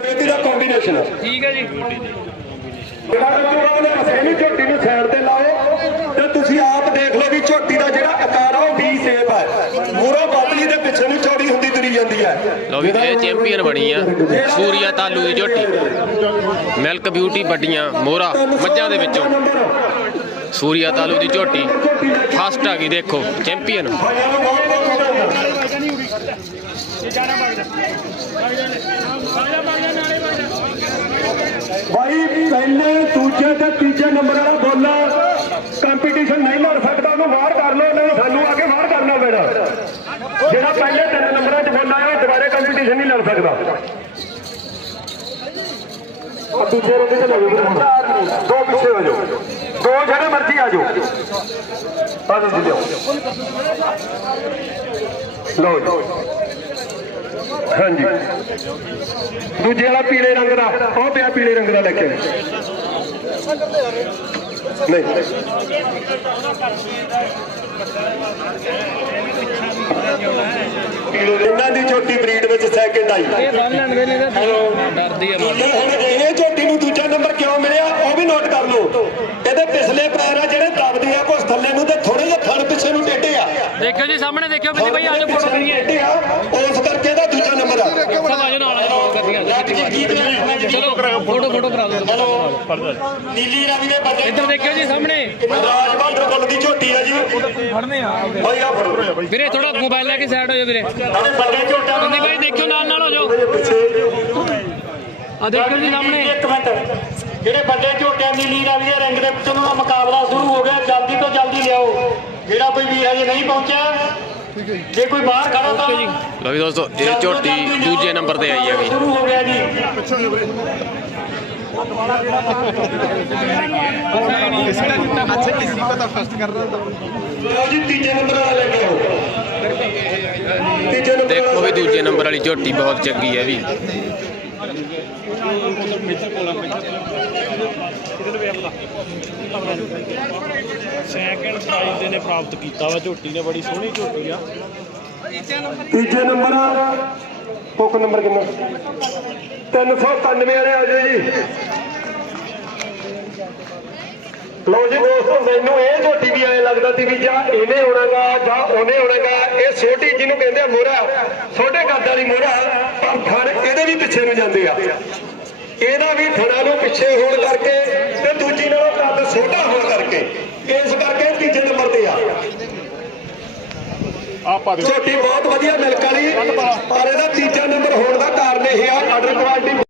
ਬੇਟੀ ਦਾ ਕੰਬੀਨੇਸ਼ਨ ਠੀਕ ਹੈ ਜੀ। ਜਿਹੜਾ ਰੱਖੂਗਾ ਉਹਨੇ ਅਸਲੀ ਝੋਟੀ ਨੂੰ ਸਾਈਡ ਤੇ ਲਾਓ। ਤੇ ਤੁਸੀਂ ਆਪ ਦੇਖ ਲਓ ਵੀ ਝੋਟੀ ਦਾ ਜਿਹੜਾ ਆਕਾਰ ਆ ਉਹ ਵੀ ਸ਼ੇਪ ਹੈ ਮੂਰੋ ਪਤਲੀ ਦੇ ਪਿੱਛੇ ਨੂੰ ਚੌੜੀ ਹੁੰਦੀ ਤੁਰੀ ਜਾਂਦੀ ਹੈ ਲਓ ਵੀ ਇਹ ਚੈਂਪੀਅਨ ਬਣੀ ਆ। ਸੂਰੀਆ ਤਾਲੂ ਦੀ ਝੋਟੀ। ਮਿਲਕ ਬਿਊਟੀ ਵੱਡੀਆਂ ਮੋਹਰਾ ਮੱਝਾਂ ਦੇ ਵਿੱਚੋਂ। ਸੂਰੀਆ ਤਾਲੂ ਦੀ ਝੋਟੀ। ਫਸਟ ਆ ਗਈ ਦੇਖੋ ਚੈਂਪੀਅਨ ਭਾਈ ਪਹਿਲੇ, ਦੂਜੇ ਤੇ ਤੀਜੇ ਨੰਬਰ ਵਾਲਾ ਬੋਲਾ। ਕੰਪੀਟੀਸ਼ਨ ਨਹੀਂ ਲੜ ਸਕਦਾ, ਉਹਨੂੰ ਬਾਹਰ ਕਰ ਲਓ ਨਹੀਂ ਸਾਨੂੰ ਆ ਕੇ ਬਾਹਰ ਕਰਨਾ ਪੈਣਾ ਜਿਹੜਾ ਪਹਿਲੇ ਤਿੰਨ ਨੰਬਰਾਂ 'ਚ ਬੋਲਾ ਹੈ ਉਹ ਦੁਬਾਰੇ ਕੰਪੀਟੀਸ਼ਨ ਨਹੀਂ ਲੜ ਸਕਦਾ। ਦੂਜੇ ਰੋਂਦੇ ਤੇ ਲੱਗੋ ਦੋ ਪਿੱਛੇ ਹੋ ਜਾਓ। ਦੋ ਜਿਹੜੇ ਮਰਜ਼ੀ ਆ ਜਾਓ। ਆ ਜੀ ਲਿਓ ਲਓ ਹਾਂਜੀ। ਦੂਜੇ ਵਾਲਾ ਪੀਲੇ ਰੰਗ ਦਾ। ਉਹ ਪਿਆ ਪੀਲੇ ਰੰਗ ਦਾ ਲੈ ਕੇ ਨਹੀਂ। ਇਹਨਾਂ ਦੀ ਛੋਟੀ ਬਰੀਡ ਵਿੱਚ ਸੈਕਿੰਡ ਆਈ। ਤਾਂ ਡਰਦੀ ਤੇ ਹੁਣ ਇਹ ਝੋਟੀ ਨੂੰ ਦੂਜਾ ਨੰਬਰ ਕਿਉਂ ਮਿਲਿਆ? ਉਹ ਵੀ ਨੋਟ ਕਰ ਲਓ। ਇਹਦੇ ਪਿਛਲੇ ਪੈਰ ਆ ਜਿਹੜੇ ਦਬਦੇ ਆ ਕੁਛ ਥੱਲੇ ਨੂੰ ਤੇ ਥੋੜੇ ਜਿਹਾ ਥਣ ਪਿੱਛੇ ਨੂੰ ਟੇਢੇ ਆ ਦੇਖਿਓ ਜੀ ਸਾਹਮਣੇ ਦੇਖਿਓ ਬਿੱਲੀ ਭਾਈ ਆਜੋ ਫੋਟੋ ਕਰੀਏ। ਉਸ ਕਰਕੇ ਇਹਦਾ ਦੂਜਾ ਨੰਬਰ ਆ। ਸਭ ਆਜੋ ਨਾਲ ਆਜੋ ਕਰਨੀਆਂ ਚਲੋ ਫੋਟੋ ਫੋਟੋ ਕਰਾ ਦਿਓ। ਨੀਲੀ ਰੰਗ ਦੇ ਬੱਲੇ ਇੱਧਰ ਦੇਖਿਓ ਜੀ ਸਾਹਮਣੇ। ਰਾਜ ਬਹਾਦਰ ਕੁੱਲ ਦੀ ਝੋਟੀ ਆ ਜੀ। ਫੜਨੇ ਆ। ਭਾਈ ਆ ਫੜੋ। ਵੀਰੇ ਥੋੜਾ ਮੋਬਾਈਲ ਲੈ ਕੇ ਸਾਈਡ ਹੋ ਜਾ ਵੀਰੇ। ਨਾਲੇ ਬੱਲੇ ਝੋਟਾ ਬੰਦੀ ਭਾਈ ਦੇਖਿਓ ਨਾਲ ਨਾਲ ਹੋ ਜਾਓ। ਆ ਦੇਖਿਓ ਜੀ ਸਾਹਮਣੇ। ਇੱਕ ਮਿੰਟ। ਜਿਹੜੇ ਵੱਡੇ ਝੋਟਿਆਂ ਦੀ ਲੀਰ ਵਾਲੀ ਦੇ ਰਿੰਗ ਦੇ ਵਿੱਚ ਉਹਨਾਂ ਦਾ ਮੁਕਾਬਲਾ ਸ਼ੁਰੂ ਹੋ ਗਿਆ ਜਲਦੀ ਤੋਂ ਜਲਦੀ ਲਿਆਓ। ਜਿਹੜਾ ਕੋਈ ਵੀਰ ਹਜੇ ਨਹੀਂ ਪਹੁੰਚਿਆ। ਜੇ। ਕੋਈ ਬਾਹਰ ਖੜਾ ਤਾਂ ਲਓ ਵੀ ਦੋਸਤੋ ਇਹ ਝੋਟੀ ਦੂਜੇ ਨੰਬਰ ਤੇ ਆਈ ਹੈਗੀ ਸ਼ੁਰੂ ਹੋ ਗਿਆ ਜੀ। ਲਓ ਜੀ ਤੀਜੇ ਨੰਬਰ ਵਾਲਾ ਲੈ ਕੇ ਆਓ। ਤੀਜੇ ਨੰਬਰ ਦੇਖੋ ਵੀ ਦੂਜੇ ਨੰਬਰ ਵਾਲੀ ਝੋਟੀ ਬਹੁਤ ਚੰਗੀ ਹੈ ਵੀ। ਸੈਕਿੰਡ ਪ੍ਰਾਈਜ਼ ਦੇ ਪ੍ਰਾਪਤ ਕੀਤਾ ਵਾ, ਝੋਟੀ ਨੇ ਬੜੀ ਸੋਹਣੀ ਝੋਟੀ ਆ। ਤੀਜੇ ਨੰਬਰ ਕੋਕ ਨੰਬਰ ਕਿੰਨਾ? 395 ਵਾਲੇ ਆ ਜਾਓ ਜੀ। ਲਓ ਜੀ ਦੋਸਤੋ ਮੈਨੂੰ ਇਹ ਝੋਟੀ ਵੀ ਐ ਲੱਗਦਾ ਸੀ ਵੀ ਜਾਂ ਇਹਨੇ ਹੋਣਾਗਾ ਜਾਂ ਉਹਨੇ ਹੋਣਾਗਾ। ਇਹ ਛੋਟੀ ਜਿਹਨੂੰ ਕਹਿੰਦੇ ਆ ਮੋਹਰਾ। ਛੋਟੇ ਕੱਦ ਵਾਲੀ ਮੋਹਰਾ, ਪਰ ਥਣ ਇਹਦੇ ਵੀ ਪਿੱਛੇ ਨੂੰ ਜਾਂਦੇ ਆ। ਇਹਦਾ ਵੀ ਥਣਾ ਨੂੰ ਪਿੱਛੇ ਹੋਣ ਕਰਕੇ ਤੇ ਦੂਜੀ ਨਾਲੋਂ ਕੱਦ ਛੋਟਾ ਹੋਣ ਕਰਕੇ ਤੀਜੇ ਨੰਬਰ ਤੇ ਆ ਝੋਟੀ ਬਹੁਤ ਵਧੀਆ ਮਿਲਕ ਵਾਲੀ ਪਰ ਇਹਦਾ ਤੀਜਾ ਨੰਬਰ ਹੋਣ ਦਾ ਕਾਰਨ ਇਹ ਆ ਆਰਡਰ ਕੁਆਲਿਟੀ